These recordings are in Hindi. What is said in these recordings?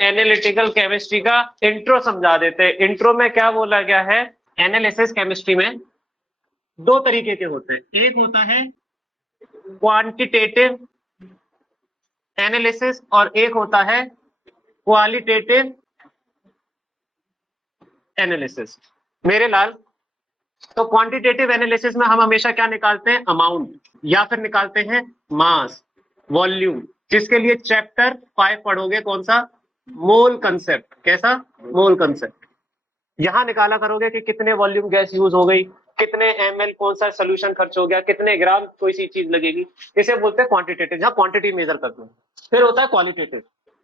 एनालिटिकल केमिस्ट्री का इंट्रो समझा देते हैं। इंट्रो में क्या बोला गया है, एनालिसिस केमिस्ट्री में दो तरीके के होते हैं, एक होता है क्वांटिटेटिव एनालिसिस और एक होता है क्वालिटेटिव एनालिसिस। मेरे लाल, तो क्वांटिटेटिव एनालिसिस में हम हमेशा क्या निकालते हैं, अमाउंट, या फिर निकालते हैं मास, वॉल्यूम, जिसके लिए चैप्टर 5 पढ़ोगे, कौन सा, मोल कंसेप्ट। कैसा, मोल कंसेप्ट। यहां निकाला करोगे कि कितने वॉल्यूम गैस यूज हो गई, कितने ml कौन सा सोल्यूशन खर्च हो गया, कितने ग्राम कोई सी चीज लगेगी। इसे बोलते हैं क्वांटिटेटिव, जहां क्वांटिटी मेजर करते हैं। फिर होता है क्वालिटेटिव।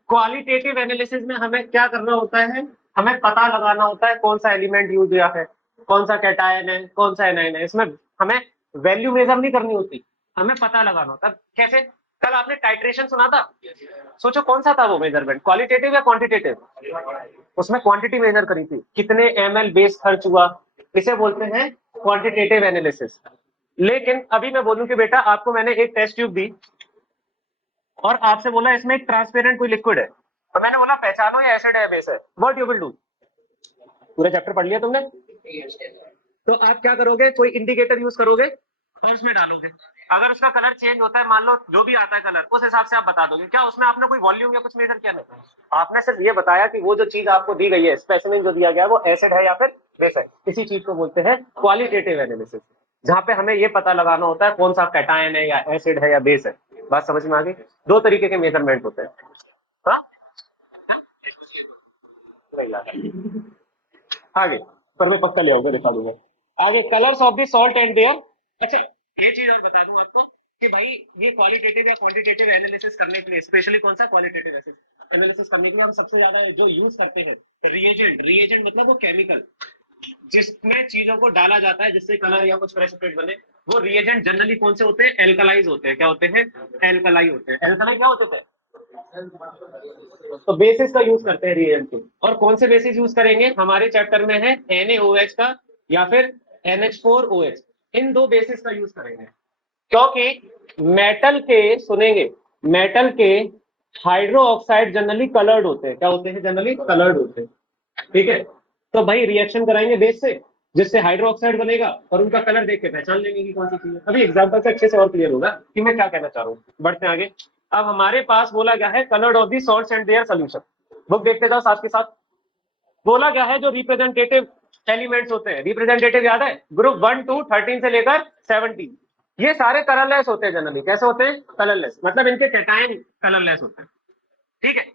क्वालिटेटिव एनालिसिस में हमें क्या करना होता है, हमें पता लगाना होता है कौन सा एलिमेंट यूज हुआ है, कौन सा कैटायन है, कौन सा एनायन है। इसमें हमें वैल्यू मेजर नहीं करनी होती, हमें पता लगाना होता है। कैसे, कल आपने टाइट्रेशन सुना था, सोचो कौन सा था वो मेजरमेंट, क्वालिटेटिव या क्वांटिटेटिव। उसमें क्वांटिटी मेजर करी थी, कितने ml बेस खर्च हुआ, इसे बोलते हैं क्वांटिटेटिव एनालिसिस। लेकिन अभी मैं बोलूं कि बेटा आपको मैंने एक टेस्ट ट्यूब दी और आपसे बोला इसमें एक ट्रांसपेरेंट कोई लिक्विड है, तो मैंने बोला पहचानो ये एसिड है बेस है, व्हाट यू विल डू। पूरा चैप्टर पढ़ लिया तुमने, तो आप क्या करोगे, कोई इंडिकेटर यूज करोगे और उसमें डालोगे। अगर उसका कलर चेंज होता है, मान लो जो भी आता है कलर, उस हिसाब से आप बता दोगे। क्या उसमें आपने कोई वॉल्यूम या कुछ मेजर किया नहीं, आपने सिर्फ ये बताया कि वो जो चीज आपको दी गई है, स्पेसिमेन जो दिया गया है, वो एसिड है या फिर बेस है। इसी चीज को बोलते हैं क्वालिटेटिव एनालिसिस, जहां पे हमें ये पता लगाना होता है कौन सा कैटायन है या एसिड है या बेस है। बात समझ में आ गई। दो तरीके के मेजरमेंट होते हैं। हाँ? आगे पर मैं पक्का ले आऊंगा, दिखा दूंगा। आगे colours of the salt and there. अच्छा, ये चीज और बता दूं आपको कि भाई ये क्वालिटेटिव या क्वांटिटेटिव एनालिसिस करने के लिए, स्पेशली कौन सा क्वालिटेटिव एनालिसिस करने के लिए हम सबसे ज्यादा जो यूज करते हैं, रिएजेंट। रिएजेंट मतलब वो केमिकल जिसमें चीजों को डाला जाता है जिससे कलर या कुछ प्रेसिपिटेट बने। वो रिएजेंट जनरली कौन से होते हैं, एल्कलाइज होते हैं। क्या होते हैं, एल्कलाई होते हैं। एल्कलाई क्या होते थे, तो बेसिस का यूज करते हैं रिएजेंट के। और कौन से बेसिस यूज करेंगे, हमारे चैप्टर में है NaOH का या फिर NH4OH। इन दो बेसिस का यूज करेंगे, क्योंकि मेटल के, सुनेंगे, मेटल के हाइड्रो ऑक्साइड जनरली कलर्ड होते हैं। क्या होते हैं, जनरली कलर्ड होते हैं। ठीक है, तो भाई रिएक्शन कराएंगे बेस से, जिससे हाइड्रो ऑक्साइड बनेगा, और उनका कलर देख के पहचान लेंगे कि कौन सी चीज है। अभी एग्जांपल से अच्छे से और क्लियर होगा कि मैं क्या कहना चाह रहा हूँ। बढ़ते हैं आगे। अब हमारे पास बोला गया है coloured of the salts and their solution. Book देखते जाओ साथ के साथ। बोला गया है जो रिप्रेजेंटेटिव एलिमेंट्स होते हैं, रिप्रेजेंटेटिव याद है, ग्रुप 1 to 13 से लेकर 17, ये सारे कलरलेस होते हैं जनरली। कैसे होते हैं, कलरलेस, मतलब इनके कैटायन कलरलेस होते हैं। ठीक है,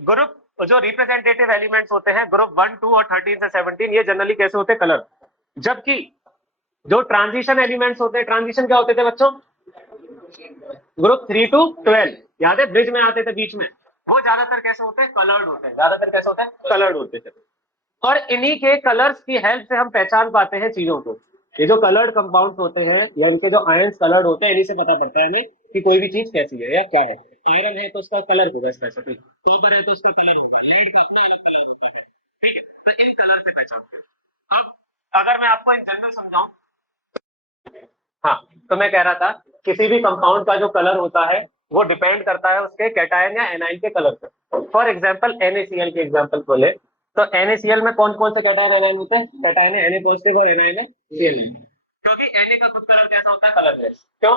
ग्रुप जो रिप्रेजेंटेटिव एलिमेंट्स होते हैं ग्रुप 1, 2 और 13 से 17, ये जनरली कैसे होते हैं, कलर। जबकि जो ट्रांजिशन एलिमेंट्स होते हैं, ट्रांजिशन क्या होते थे बच्चों, ग्रुप 3 to 12, याद है ब्रिज में आते थे बीच में, वो ज्यादातर कैसे होते हैं, कलर्ड होते हैं। ज्यादातर कैसे होते हैं, कलर्ड होते थे। और इन्हीं के कलर्स की हेल्प से हम पहचान पाते हैं चीजों को। ये जो कलर्ड कंपाउंड्स होते हैं या इनके जो आयंस कलर्ड होते हैं, इन्हीं से पता पड़ता है हमें कि कोई भी चीज कैसी है या क्या है। आयरन है तो उसका कलर होगा स्पेसिफिक, कॉपर है तो उसका कलर होगा, लेड का अपना अलग कलर होता है। ठीक है, तो इन कलर से पहचानते हैं। अब अगर मैं आपको इन जनरल समझाऊं, हाँ, तो मैं कह रहा था किसी भी कंपाउंड का जो कलर होता है वो डिपेंड करता है उसके कैटायन या एनाइन के कलर पे। फॉर एग्जांपल NaCl के एग्जांपल को ले, तो NaCl में कौन कौन से कैटायन एनाइन होते हैं, कैटायन है Na पॉजिटिव और एनाइन है Cl। क्योंकि Na का खुद कलर कैसा होता है, कलरलेस। क्यों,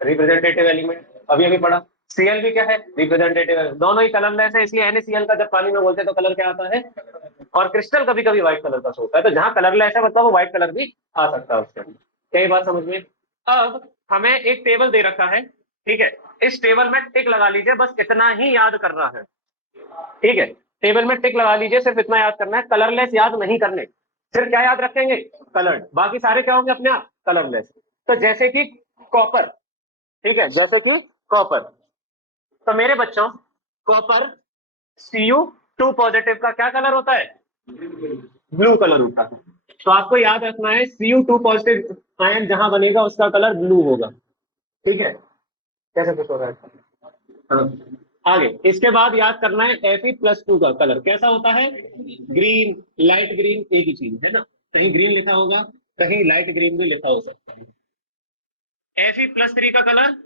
रिप्रेजेंटेटिव एलिमेंट, अभी अभी पढ़ा। Cl भी क्या है, रिप्रेजेंटेटिव है, दोनों ही कलरलेस है। इसलिए NaCl का जब पानी में बोलते हैं तो कलर क्या आता है, और क्रिस्टल कभी कभी व्हाइट कलर का होता है। तो जहां कलरलेस है मतलब वो व्हाइट कलर भी आ सकता है उसके अंदर। कई बात समझ में। अब हमें एक टेबल दे रखा है, ठीक है, इस टेबल में टिक लगा लीजिए, बस इतना ही याद करना है। ठीक है, टेबल में टिक लगा लीजिए, सिर्फ इतना याद करना है, कलरलेस याद नहीं करने। सिर्फ क्या याद रखेंगे, कलर्ड, बाकी सारे क्या होंगे अपने आप, कलरलेस। तो जैसे कि कॉपर, ठीक है, जैसे कि कॉपर, तो मेरे बच्चों कॉपर Cu2 पॉजिटिव का क्या कलर होता है, ब्लू कलर होता है। तो आपको याद रखना है Cu2 पॉजिटिव आयन जहां बनेगा उसका कलर ब्लू होगा। ठीक है, कैसे कुछ हो रहा है। हाँ। आगे इसके बाद याद करना है Fe+2 का कलर कैसा होता है, ग्रीन, लाइट ग्रीन, एक ही चीज है ना, कहीं ग्रीन लिखा होगा, कहीं लाइट ग्रीन भी लिखा हो सकता है। Fe+3 का कलर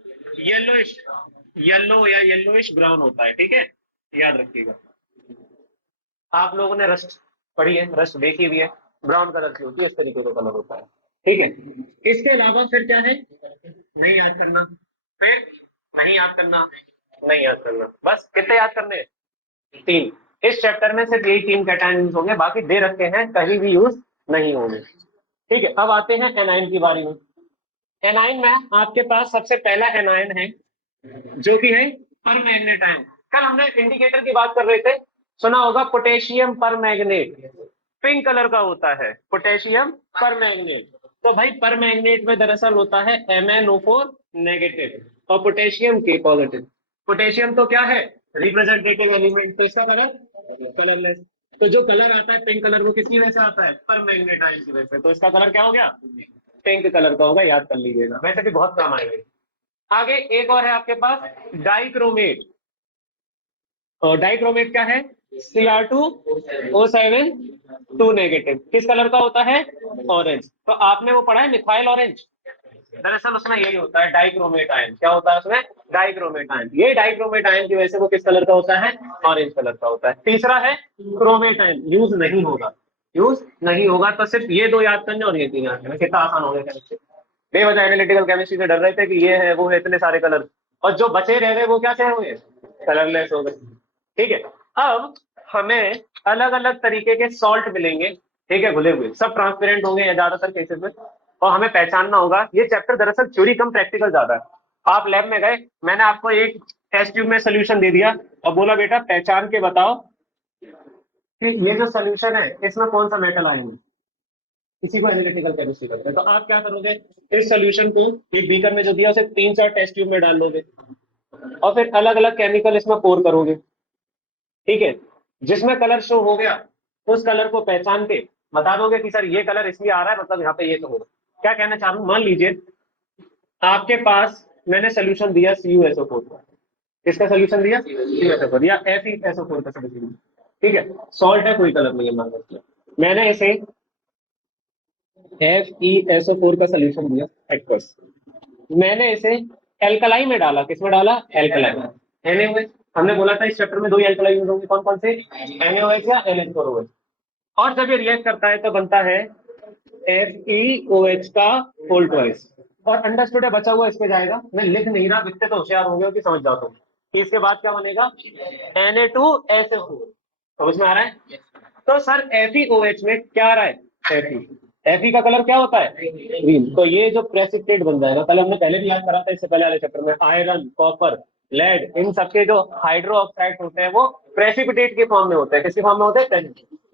येलोइश, येलो या येलोइश ब्राउन होता है। ठीक है, याद रखिएगा। आप लोगों ने रस्ट पढ़ी है, रस्ट देखी भी है, ब्राउन कलर की होती है, इस तरीके का कलर होता है। ठीक है, इसके अलावा फिर क्या है, नहीं याद करना, फिर नहीं याद करना, नहीं याद करना, बस कितने याद करने हैं? तीन। इस चैप्टर में सिर्फ यही तीन कैटायन यूज होंगे, बाकी दे रखे हैं कहीं भी यूज नहीं होंगे। ठीक है, अब आते हैं एनाइन की बारी में। एनाइन में आपके पास सबसे पहला एनाइन है जो कि है परमैग्नेट आयन। कल हमने इंडिकेटर की बात कर रहे थे, सुना होगा पोटेशियम परमैग्नेट, पिंक कलर का होता है पोटेशियम परमैग्नेट। तो भाई परमैग्नेट में दरअसल होता है MnO4 नेगेटिव और पोटेशियम के पॉजिटिव। पोटेशियम तो क्या है, रिप्रेजेंटेटिव एलिमेंट, तो इसका कलर कलरलेस। तो जो कलर आता है पिंक कलर, वो किसकी वजह से आता है, परमैग्नेट आयन की वजह से, तो इसका कलर क्या हो गया, पिंक कलर का होगा, याद कर लीजिएगा, वैसे भी बहुत काम आएगा। आगे एक और है आपके पास डाइक्रोमेट, और डाइक्रोमेट क्या है, Cr2O7 2 नेगेटिव, किस कलर का होता है, ऑरेंज। तो आपने वो पढ़ा है मिथाइल ऑरेंज, दरअसल उसमें यही होता है डाइक्रोमेट आयन, क्या होता है उसमें, डाइक्रोमेट आयन। ये डाइक्रोमेट आयन की वजह से वो किस कलर का होता है, ऑरेंज कलर का होता है। तीसरा है क्रोमेट आयन, यूज नहीं होगा, यूज नहीं होगा, तो सिर्फ ये दो याद करने और ये तीन याद करने, कितना आसान हो गया केमिस्ट्री। बेवजह एनालिटिकल केमिस्ट्री से डर रहे थे कि ये है वो है, इतने सारे कलर, और जो बचे रह गए वो क्या से हुए, कलरलेस हो गए। ठीक है, अब हमें अलग अलग तरीके के सॉल्ट मिलेंगे, ठीक है, घुले हुए, सब ट्रांसपेरेंट होंगे या ज्यादातर केसेस में, और हमें पहचानना होगा। ये चैप्टर दरअसल थ्योरी कम प्रैक्टिकल ज्यादा है। आप लैब में गए, मैंने आपको एक टेस्ट ट्यूब में सोल्यूशन दे दिया और बोला बेटा पहचान के बताओ कि ये जो सोल्यूशन है इसमें कौन सा मेटल आयन है, किसी को एनालिटिकल केमिस्ट्री करते हैं, तो आप क्या करोगे, इस सोल्यूशन को एक बीकर में जो दिया उसे 3-4 टेस्ट ट्यूब में डाल लोगे और फिर अलग अलग केमिकल इसमें पोर करोगे। ठीक है, जिसमें कलर शो हो गया उस कलर को पहचान के बता दोगे कि सर ये कलर इसलिए आ रहा है, मतलब यहाँ पे ये तो होगा। क्या कहना चाह रहा हूं, मान लीजिए आपके पास मैंने सोल्यूशन दिया CuSO4 का, किसका सोल्यूशन दिया, CuSO4 या FeSO4 का सोल्यूशन। ठीक है, सॉल्ट है, कोई कलर नहीं है, मान लो मैंने इसे FeSO4 का सोल्यूशन दिया एक्वस, मैंने इसे एल्कलाई में डाला, किसमें डाला, एल्कलाई NaOH। हमने बोला था इस चैप्टर में दो ही एल्कलाई यूज होंगे, कौन कौन से, NaOH या NH4OH। और जब ये रिएक्ट करता है तो बनता है FeOH का होल ट्वाइस। और अंडरस्टूड है, बचा हुआ इस पे जाएगा, मैं लिख नहीं रहा, लिखते तो होशियार हो गए कि समझ जाओ तुम कि इसके बाद क्या बनेगा, Na2SO4। समझ में आ रहा है। तो सर FeOH में क्या आ रहा है, Fe का कलर क्या होता है, ग्रीन। तो ये जो प्रेसिपिटेट बन जाएगा, कल हमने पहले भी याद करा था इससे पहले वाले चैप्टर में, आयरन, कॉपर, लेड, इन सबके जो हाइड्रो ऑक्साइड होते हैं वो प्रेसिपिटेट के फॉर्म में होते हैं, किसके फॉर्म में होते हैं,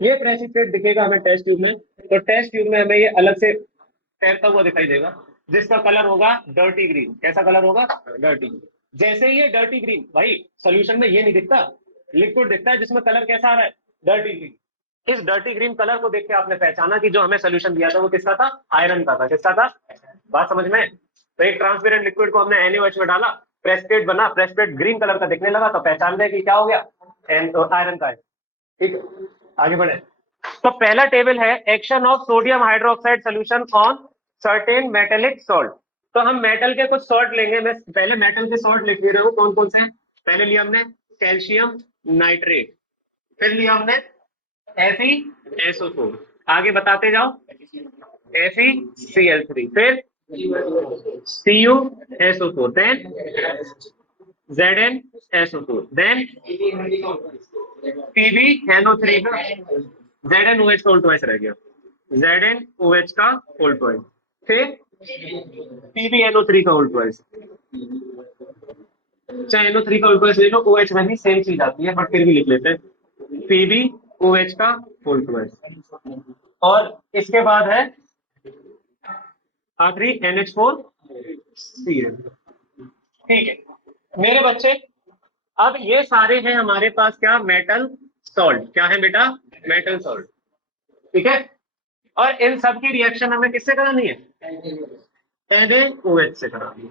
ये प्रेसिपिटेट दिखेगा हमें टेस्ट ट्यूब में, तो टेस्ट ट्यूब में हमें ये अलग से तैरता हुआ दिखाई देगा, जिसका कलर होगा डर्टी ग्रीन। कैसा कलर होगा, डर्टी। जैसे ही ये डर्टी ग्रीन, भाई सोल्यूशन में ये नहीं दिखता, लिक्विड दिखता है जिसमें कलर कैसा आ रहा है, डर्टी ग्रीन। इस डर्टी ग्रीन कलर को देख के आपने पहचाना कि जो हमें सोल्यूशन दिया था वो किसका था, आयरन का था। किसका था, बात समझ में। तो एक ट्रांसपेरेंट लिक्विड को हमने NaOH में डाला, प्रेसिपिटेट बना, प्रेसिपिटेट ग्रीन कलर का दिखने लगा, तो पहचान गए कि क्या हो गया, आयरन का है। ठीक है, आगे बढ़े। तो पहला टेबल है action of sodium hydroxide solution on certain metallic salt. तो हम मेटल के कुछ सॉल्ट लेंगे, मैं पहले मेटल के सॉल्ट लिख रहा हूं, कौन कौन से हैं। पहले लिया हमने कैल्शियम नाइट्रेट, फिर लिया हमने FeSO4, आगे बताते जाओ, FeCl3, फिर CuSO4, then ZnSO4, then PbNO3 का, ZnOH का उल्टा रह गया, ZnOH का उल्टा, फिर PbNO3 का उल्टा, चाहे NO3 का उल्टा ले लो, OH में भी सेम चीज आती है, बट फिर भी लिख लेते हैं PbOH का उल्टा। और इसके बाद है आखिरी NH4Cl। ठीक है मेरे बच्चे, अब ये सारे हैं हमारे पास क्या, मेटल सॉल्ट। क्या है बेटा, मेटल सॉल्ट। ठीक है, और इन सब की रिएक्शन हमें किससे करानी है, NaOH से करानी है।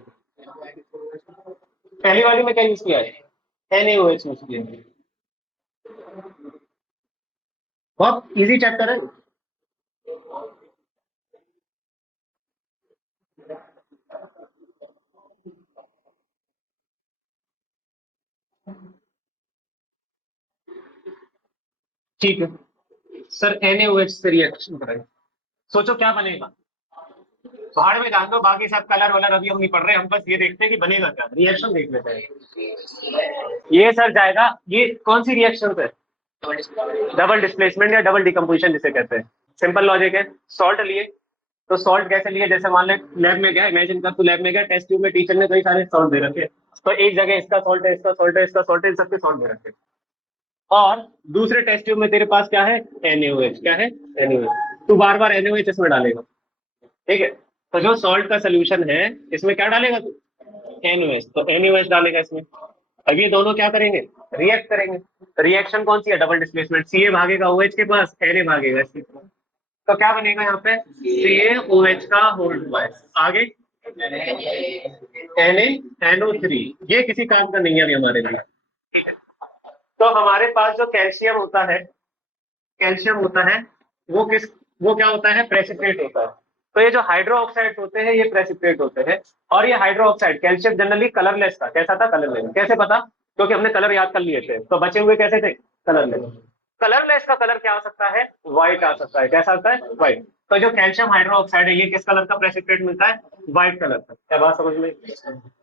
पहली वाली में क्या यूज किया है, NaOH यूज किया है। बहुत इजी चैप्टर है। ठीक है सर, NaOH से रिएक्शन कराएं, सोचो क्या बनेगा। भाड़ में जान दो बाकी सब कलर वलर अभी हम नहीं पढ़ रहे, हम बस ये देखते हैं कि बनेगा क्या, रिएक्शन देख लेते हैं। ये सर जाएगा, ये कौन सी रिएक्शन है? डबल डिस्प्लेसमेंट या डबल डिकम्पोजिशन जिसे कहते हैं। सिंपल लॉजिक है। सॉल्ट लिए, तो सॉल्ट कैसे लिए, जैसे मान ले लैब में गया, इमेजिन कर तू लैब में गया, टेस्ट ट्यूब में टीचर ने कई सारे सॉल्ट दे रखे हैं, तो एक जगह इसका सॉल्ट है, इसका सॉल्ट है, इसका सॉल्ट है, इन सबके सॉल्ट दे रखे हैं। और दूसरे टेस्ट ट्यूब में तेरे पास क्या है? NaOH। क्या है? NaOH। तू बार बार NaOH इसमें डालेगा, ठीक है। तो जो सॉल्ट का सोल्यूशन है इसमें क्या डालेगा तू? NaOH। तो NaOH डालेगा इसमें। अब ये दोनों क्या करेंगे? रिएक्ट करेंगे। रिएक्शन कौन सी है? Double displacement. Ca भागेगा OH के पास, Na भागेगा इसके पास, तो क्या बनेगा यहाँ पे? CaOH का होल ट्वाइस। आगे NaNO3। ये किसी काम का नहीं है अभी हमारे लिए, ठीक है। तो हमारे पास जो कैल्शियम होता है, कैल्शियम होता है, वो किस, वो क्या होता है? प्रेसिपिटेट होता है। तो ये जो हाइड्रो ऑक्साइड होते हैं ये प्रेसिपिटेट होते हैं। और ये hydro oxide, calcium generally colourless था। कैसा था? कलरलेस। कैसे पता? क्योंकि हमने कलर याद कर लिए थे, तो बचे हुए कैसे थे? कलरलेस। कलरलेस का कलर क्या हो सकता है? व्हाइट आ सकता है। कैसा आता है? व्हाइट। तो जो कैल्शियम हाइड्रो ऑक्साइड है ये किस कलर का प्रेसिपिटेट मिलता है? व्हाइट कलर का। क्या बात समझ में?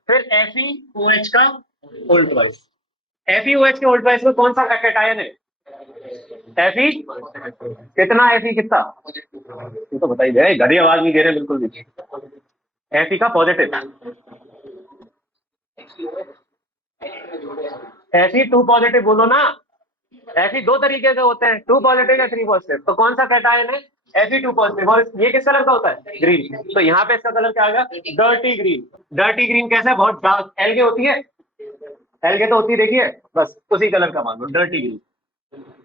फिर FeOH का होल ट्वाइस। FeOH के होल ट्वाइस में कौन सा कैटायन है? Fe कितना? Fe कितना? तू तो बता ही दे, गधी आवाज नहीं दे रहे बिल्कुल भी। Fe का पॉजिटिव। Fe2 पॉजिटिव बोलो ना। Fe दो तरीके के होते हैं, 2 पॉजिटिव या 3 पॉजिटिव। तो कौन सा कैटायन है? Fe2 positive. और ये किस कलर का होता है? ग्रीन। तो यहाँ पे इसका कलर क्या आ गया? Dirty green. डर्टी ग्रीन कैसा है? बहुत डार्क। एलगे होती है, एलगे तो होती है, देखिए, बस उसी कलर का मान लो, डर्टी ग्रीन,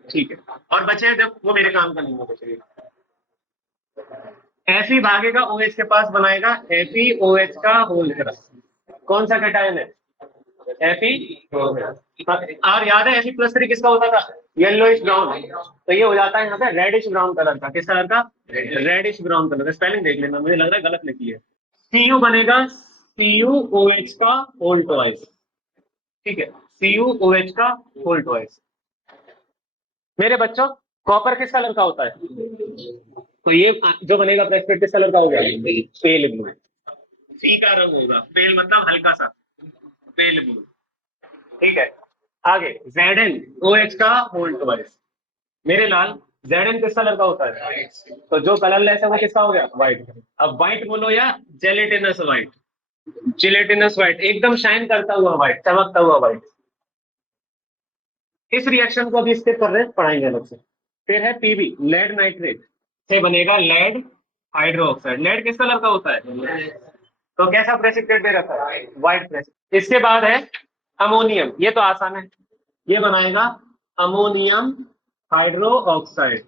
ठीक है। और बचे जब वो मेरे काम का नहीं है, बचे Fe भागेगा OH के पास, बनाएगा FeOH का होल क्रस। कौन सा कैटायन है? Fe। और याद है Fe+3 किसका होता था? Yellowish brown. तो ये हो जाता है यहाँ पे रेडिश ब्राउन कलर का। किस कलर का? रेडिश ब्राउन कलर का। स्पेलिंग देख लेना, मुझे लग रहा है गलत लिखी है। Cu बनेगा CuOH का होल ट्वाइस, ठीक है। CuOH का होल ट्वाइस। मेरे बच्चों, कॉपर किस कलर का होता है? तो ये जो बनेगा प्रेसिपिटेट किस कलर का हो गया? Pale blue. सी का रंग होगा पेल, मतलब हल्का सा पेल ब्लू, ठीक है। आगे ZnOH का होल ट्वाइस। मेरे लाल, Zn किस कलर का होता है? तो जो कलरलेस है वो किसका हो गया? व्हाइट। अब व्हाइट बोलो या जेलेटिनस व्हाइट? जेलेटिनस व्हाइट, एकदम शाइन करता हुआ व्हाइट, चमकता हुआ व्हाइट। इस रिएक्शन को अभी स्किप कर रहे हैं, पढ़ाएंगे अलग से। फिर है PB, लेड नाइट्रेट से बनेगा लेड हाइड्रो ऑक्साइड। लेड किस कलर का होता है? तो कैसा प्रेसिपिटेट दे रखा है? White precipitate. इसके बाद है अमोनियम, ये तो आसान है, ये बनाएगा अमोनियम हाइड्रो ऑक्साइड।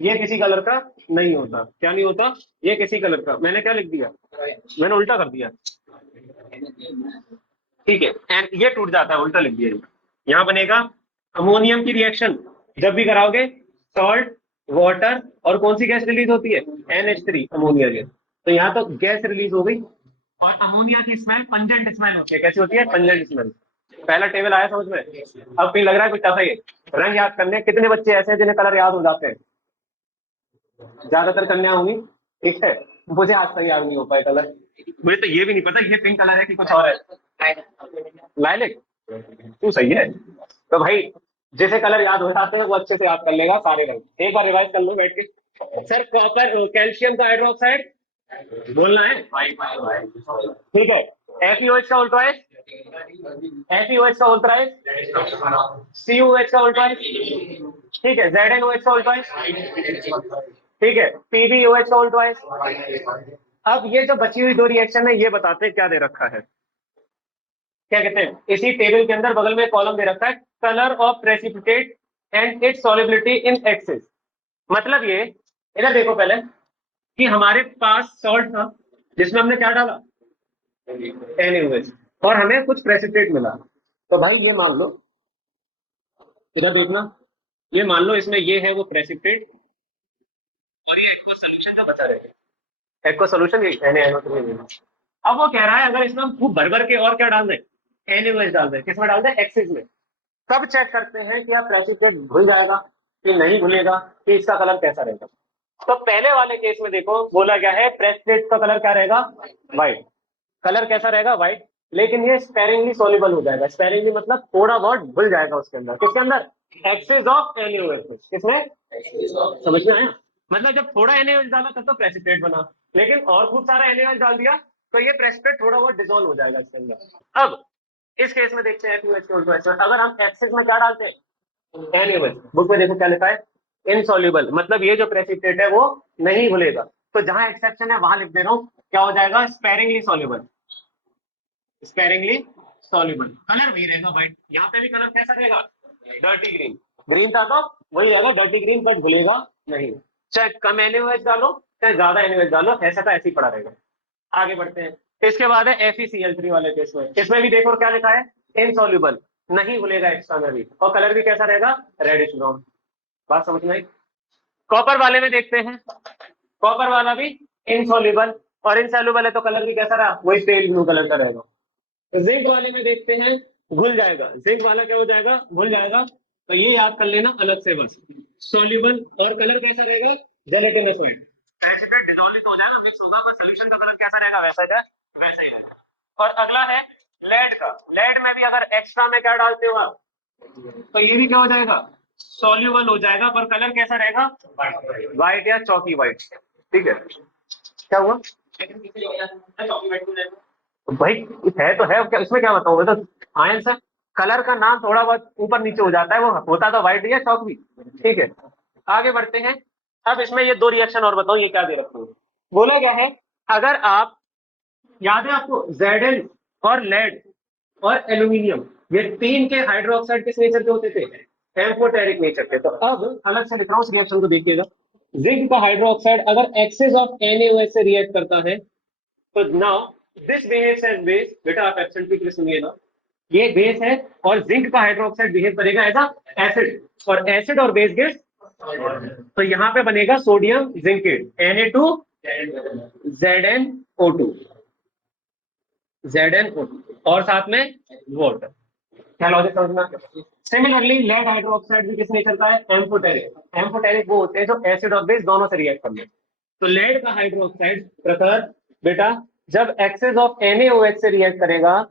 ये किसी कलर का नहीं होता। क्या नहीं होता? ये किसी कलर का, मैंने क्या लिख दिया? मैंने उल्टा कर दिया, ठीक है। एंड ये टूट जाता है, उल्टा लिख दिया। यहाँ बनेगा अमोनियम की रिएक्शन जब भी कराओगे, सॉल्ट, वाटर, और कौन सी गैस रिलीज होती है? NH3, ammonia gas. तो यहाँ तो गैस रिलीज हो गई। और अमोनिया की स्मेल पंजेंट स्मेल होती है। कैसी होती है? Pungent smell. पहला टेबल आया समझ में? अब कहीं लग रहा है कुछ ऐसा ही रंग याद करने। कितने बच्चे ऐसे हैं जिन्हें कलर याद हो जाते हैं? ज्यादातर कन्या होंगी, ठीक है। मुझे आज तक याद नहीं हो पाया कलर। मुझे तो ये भी नहीं पता ये पिंक कलर है कि कुछ और है। लाइलिक। तू सही है। तो भाई जैसे कलर याद हो जाते हैं वो अच्छे से याद कर लेगा सारे रंग। एक बार रिवाइज कर लो बैठ के। सर कॉपर, कैल्शियम का हाइड्रोक्साइड बोलना है, ठीक है। FeOH का अल्ट्राइड, FeOH का अल्ट्राइड, CuOH का अल्ट्राइड, ठीक है। ZnOH का अल्ट्राइड, ठीक है। PbOH का अल्ट्राइड। अब ये जो बची हुई दो रिएक्शन है ये बताते हैं क्या दे रखा है, क्या कहते हैं। इसी टेबल के अंदर बगल में कॉलम दे रखा है, colour of precipitate and it's solubility in excess. मतलब ये, इधर देखो पहले, कि हमारे पास सॉल्ट था जिसमें हमने क्या डाला? NaOH, और हमें कुछ प्रेसिपिटेट मिला। तो भाई ये मान लो, इधर देखना, ये मान लो इसमें ये है वो प्रेसिपिटेट, और ये एक्वा सॉल्यूशन का बचा रहेगा। एक्वा सॉल्यूशन ये NaNO3। अब वो कह रहा है अगर इसमें हम खूब भर भर के और क्या डाल दें? NaOH डाल दें। किसमें डाल दें? एक्सिस में। कब चेक करते हैं कि आप प्रेसिपिटेट घुल जाएगा? कि नहीं भूलेगा कि इसका कलर कैसा रहेगा। तो पहले वाले केस में देखो बोला गया है प्रेसिपिटेट का कलर क्या रहेगा, व्हाइट। कलर कैसा रहेगा, व्हाइट। लेकिन ये स्पेरिंगली सोल्यूबल हो जाएगा। स्पेरिंगली मतलब थोड़ा बहुत घुल जाएगा उसके अंदर। किसके अंदर, एक्सेस ऑफ NaOH। किसमें, समझ में आया। मतलब जब थोड़ा NaOH डाला तब तो प्रेसिपिटेट बना, लेकिन और खूब सारा NaOH डाल दिया तो ये प्रेसिपिटेट थोड़ा बहुत डिसॉल्व हो जाएगा इसके अंदर। अब इस केस में देखते हैं FeOH के उल्टा एक्सेस। अगर हम एक्सेस में क्या डालते हैं, NaOH, बुक में देखो क्या लिखा है, इनसॉल्युबल, मतलब ये जो प्रेसिपिटेट है वो नहीं घुलेगा। तो जहां एक्सेप्शन है वहां लिख दे रहा हूं, क्या हो जाएगा, sparingly soluble. Sparingly soluble, colour वही रहेगा व्हाइट। यहाँ पे भी कलर कैसा रहेगा, डर्टी ग्रीन। ग्रीन था तो वही रहेगा डर्टी ग्रीन, बट घुलेगा नहीं। चाहे कम NaOH डालो चाहे ज्यादा NaOH डालो, ऐसा का ऐसे ही पड़ा रहेगा। आगे बढ़ते हैं। इसके बाद है FeCl3 वाले केस में। इसमें भी देखो क्या लिखा है, इनसॉल्युबल, नहीं घुलेगा एक्स्ट्रा में भी, और कलर भी कैसा रहेगा, रेडिश ब्राउन। बात समझ में आई। कॉपर वाले में देखते हैं, कॉपर वाला भी इनसॉल्युबल और इनसॉल्युबल है तो कलर भी कैसा रहा, वही पेल ब्लू कलर का रहेगा। जिंक वाले में देखते हैं, घुल जाएगा। जिंक वाला क्या हो जाएगा, घुल जाएगा। तो ये याद कर लेना अलग से बस, सॉल्युबल और कलर कैसा रहेगा, जेलेटिनस व्हाइट। एसिड डिसॉल्व हो जाएगा, मिक्स होगा, पर सॉल्यूशन का कलर कैसा रहेगा, वैसा का वैसा ही रहेगा। और अगला है लेड का। लेड में भी अगर एक्स्ट्रा में क्या डालते हो आप, तो ये भी क्या हो जाएगा, सॉल्युबल हो जाएगा, पर कलर कैसा रहेगा, व्हाइट या चौकी व्हाइट। ठीक है, क्या हुआ भाई, है तो है, क्या इसमें क्या बताऊं, तो आयन से कलर का नाम थोड़ा बहुत ऊपर नीचे हो जाता है, वो होता तो व्हाइट या चौक भी। ठीक है, आगे बढ़ते हैं। अब इसमें ये दो रिएक्शन और बताओ, ये क्या दे रखते हो, बोला गया है अगर आप, याद है आपको, Zn और लेड और एल्यूमिनियम, ये तीन के हाइड्रोक्साइड किस नेचर के होते थे, एम्फोटेरिक नेचर के। तो अब अलग से लिख रहा हूं इस रिएक्शन को, देखिएगा। जिंक का हाइड्रोक्साइड अगर एक्सेस ऑफ NaOH से रिएक्ट करता है, तो now this behaves as base. बेटा आप एब्सेंट की सुनिएगा, ये बेस है और जिंक का हाइड्रोक्साइड बिहेव करेगा एज अ एसिड, और एसिड और बेस गेट्स, तो यहां पे बनेगा सोडियम जिंकेट, Na2ZnO2, ZnO2, और साथ में वाटर। क्या लॉजिक समझ में। सिमिलरली लेड हाइड्रोक्साइड भी किस नेचर का है, एम्फोटेरिक। एम्फोटेरिक वो होते हैं जो एसिड और बेस दोनों से रिएक्ट करते हैं। तो लेड का हाइड्रोक्साइड प्रकार बेटा जब एक्सेस ऑफ NaOH से रिएक्ट करेगा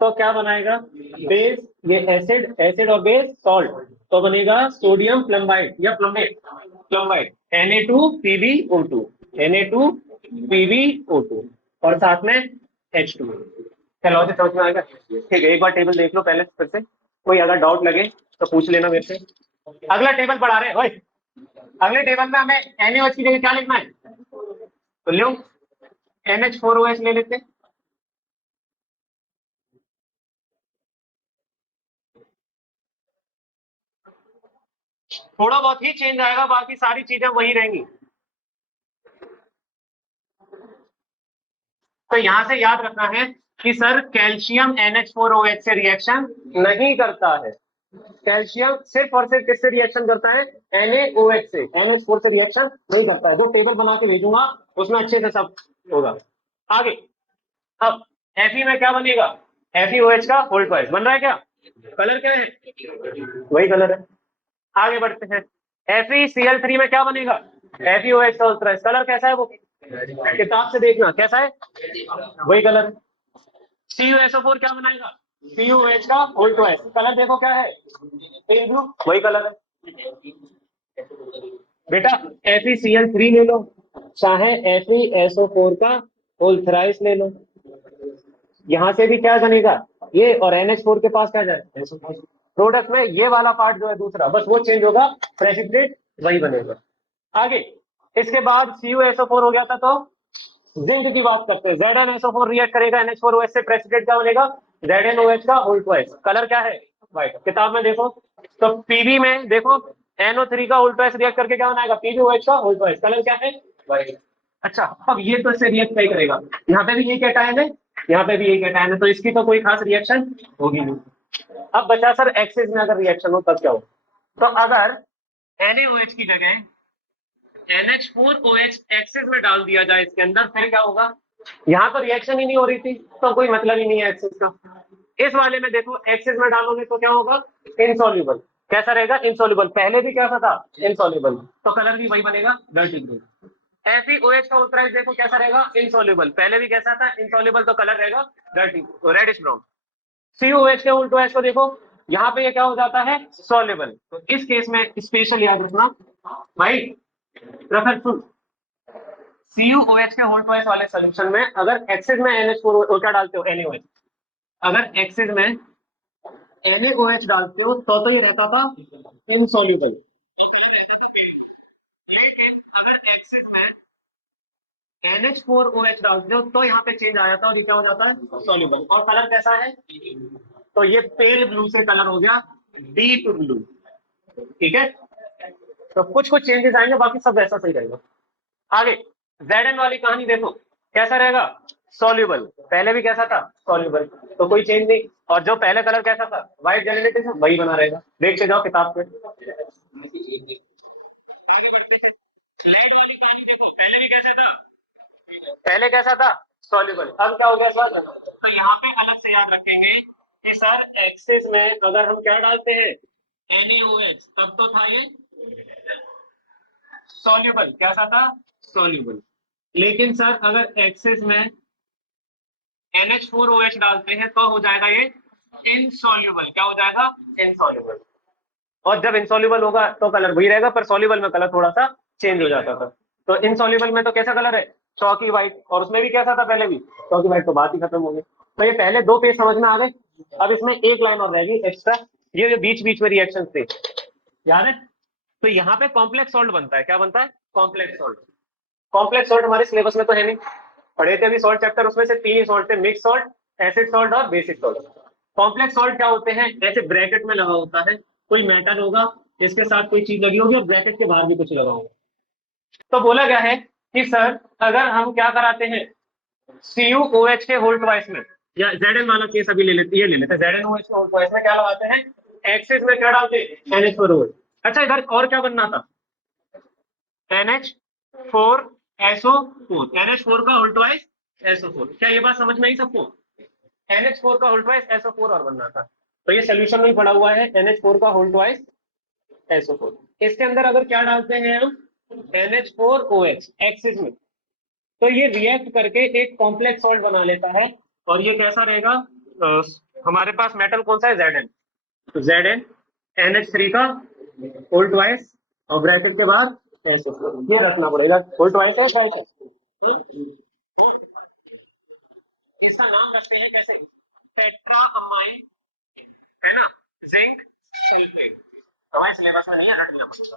तो क्या बनाएगा, बेस, ये एसिड, एसिड और बेस सॉल्ट, तो बनेगा सोडियम प्लम्बाइड या प्लम्बेट, प्लम्बाइड, Na2PbO2, Na2PbO2, और साथ में H2। क्या लॉजिक समझ में आएगा। ठीक है, एक बार टेबल देख लो पहले फिर से, कोई अगर डाउट लगे तो पूछ लेना मेरे से। अगला टेबल पढ़ा रहे ओए, अगले टेबल में हमें NaOH की जगह क्या लिखना है, तो लो NH4OH ले लेते। थोड़ा बहुत ही चेंज आएगा, बाकी सारी चीजें वही रहेंगी। तो यहां से याद रखना है कि सर कैल्शियम NH4OH से रिएक्शन नहीं करता है। कैल्शियम सिर्फ और सिर्फ किससे रिएक्शन करता है, NaOH से, NH4 से रिएक्शन नहीं करता है। जो टेबल बना के भेजूंगा उसमें अच्छे से सब होगा। आगे, अब Fe में क्या बनेगा, FeOH का होल ट्वाइस बन रहा है क्या, कलर क्या है, वही कलर है। आगे बढ़ते हैं, FeCl3 में क्या बनेगा, FeOH का होल ट्वाइस। कलर कैसा है वो, किताब से देखना कैसा है, वही कलर है। CuSO4 क्या बनाएगा, CuH का होल ट्वाइस। कलर देखो क्या है, पेल ब्लू, वही कलर है। बेटा FeCl3 ले लो, चाहे FeSO4 का होल थ्राइस ले लो, यहां से भी क्या बनेगा, ये, और NH4 के पास क्या जाए, प्रोडक्ट में ये वाला पार्ट जो है दूसरा, बस वो चेंज होगा, प्रेसिपिटेट वही बनेगा। आगे इसके बाद CuSO4 हो गया था, तो जिंक की बात करते हैं। ZnSO4 रिएक्ट करेगा NH4OH से, प्रेसिपिटेट क्या बनेगा, ZnOH का होल ट्वाइस। कलर क्या है, व्हाइट। किताब में देखो तो Pb में देखो NO3 का होल ट्वाइस रिएक्ट करके क्या बनाएगा, PbOH का होल ट्वाइस। कलर क्या है, व्हाइट। अच्छा, अब ये तो इससे रिएक्ट नहीं करेगा, यहाँ पे भी ये कैटायन है, यहाँ पे भी ये कैटायन है, तो इसकी तो कोई खास रिएक्शन होगी नहीं। अब बचा सर एक्सेस में अगर रिएक्शन हो तब क्या हो, तो अगर NaOH की जगह NH4OH एक्सेस में डाल दिया जाए इसके अंदर, फिर क्या होगा, यहाँ तो रिएक्शन ही नहीं हो रही थी तो कोई मतलब ही नहीं है एक्सेस का। इस वाले में देखो एक्सेस में डालोगे तो क्या होगा, इनसॉल्युबल। कैसा रहेगा, इनसॉल्युबल। पहले भी कैसा था, इनसॉल्युबल, तो कलर भी वही बनेगा, डर्टी ग्रीन। FeOH का उल्ट्राइज देखो कैसा रहेगा, इनसॉल्युबल, पहले भी कैसा था, इनसॉल्युबल, तो कलर रहेगा डर्टी रेडिश ब्राउन। COH के उल्टोएच को देखो, यहाँ पे ये क्या हो जाता है, सॉल्युबल। तो इस केस में स्पेशल याद रखना भाई, प्रोफेसर सुन, CuOH के होल्टोएच वाले सोल्यूशन में अगर एक्सिस में NH4 क्या डालते हो, NaOH, अगर एक्सिस में NaOH डालते हो तो ये रहता था इनसॉल्युबल, लेकिन अगर एक्सिस में NH4OH डालते हो तो यहाँ पे चेंज आ जाता है और ये क्या हो जाता है, सॉल्युबल। और कलर कैसा है, तो ये पेल ब्लू से कलर हो गया डीप ब्लू। ठीक है, तो कुछ कुछ चेंजेस आएंगे, बाकी सब वैसा सही रहेगा। आगे Zn वाली कहानी देखो कैसा रहेगा, सॉल्युबल, पहले भी कैसा था, सॉल्युबल, तो कोई चेंज नहीं। और जो पहले कलर कैसा था, व्हाइट जेनेटिक, वही बना रहेगा, देखते जाओ किताब पे। आगे बढ़ते हैं, लेड वाली कहानी देखो, पहले भी कैसा था, पहले कैसा था, सॉल्युबल, अब क्या हो गया सर, तो यहाँ पे अलग से याद रखेंगे कि सर एक्सिस में अगर हम क्या डालते हैं, NaOH, तब तो था ये सॉल्युबल, कैसा था, सॉल्युबल। लेकिन सर अगर एक्सिस में NH4OH डालते हैं तो हो जाएगा ये इनसॉल्युबल, क्या हो जाएगा, इनसॉल्युबल। और जब इनसॉल्युबल होगा तो कलर वही रहेगा, पर सॉल्युबल में कलर थोड़ा सा चेंज हो जाता था। तो इनसॉल्युबल में तो कैसा कलर है, चौकी व्हाइट, और उसमें भी कैसा था पहले भी, चौकी व्हाइट, तो बात ही खत्म हो गई। तो ये पहले दो पेज समझ में आ गए। अब इसमें एक लाइन और रहेगी एक्स्ट्रा, ये जो बीच बीच में रिएक्शन थे, याद है, तो यहाँ पे कॉम्प्लेक्स सॉल्ट बनता है, क्या बनता है, कॉम्प्लेक्स सॉल्ट। कॉम्प्लेक्स सॉल्ट हमारे सिलेबस में तो है नहीं, पढ़े थे अभी सॉल्ट चैप्टर, उसमें से तीन ही सॉल्ट थे, मिक्स सॉल्ट, एसिड सॉल्ट और बेसिक सॉल्ट। कॉम्प्लेक्स सॉल्ट क्या होते हैं, ऐसे ब्रैकेट में लगा होता है, कोई मेटल होगा, इसके साथ कोई चीज लगी होगी और ब्रैकेट के बाहर भी कुछ लगा होगा। तो बोला गया है कि सर अगर हम क्या कराते हैं, CuOH के होल्ट वाइस में, या Zn वाला केस अभी ले लेते, ये ले लेते हैं, ZnOH के होल्ट वाइस में क्या लगाते हैं, एक्सिस में क्या डालते हैं, NH4OH। अच्छा इधर और क्या बनना था, NH4SO4, NH4 का होल्टवाइज SO4, क्या ये बात समझ में आई सबको, NH4 का होल्टवाइज SO4 और बनना था। तो ये सोल्यूशन में पड़ा हुआ है, NH4 का होल्टवाइज SO4। इसके अंदर अगर क्या डालते हैं हम, NH4OH एक्सिस में, तो ये रिएक्ट करके एक कॉम्प्लेक्स सॉल्ट बना लेता है। और ये कैसा रहेगा, हमारे पास मेटल कौन सा है, Zn, तो Zn NH3 का होल्टवाइज, और ब्रैकेट के बाद SO4, ये रखना पड़ेगा, होल्टवाइज है क्या है? इसका नाम रखते हैं कैसे, टेट्राअमाइन, है ना, जिंक सल्फेट। हमारे सिलेबस में नहीं है, रट लिया।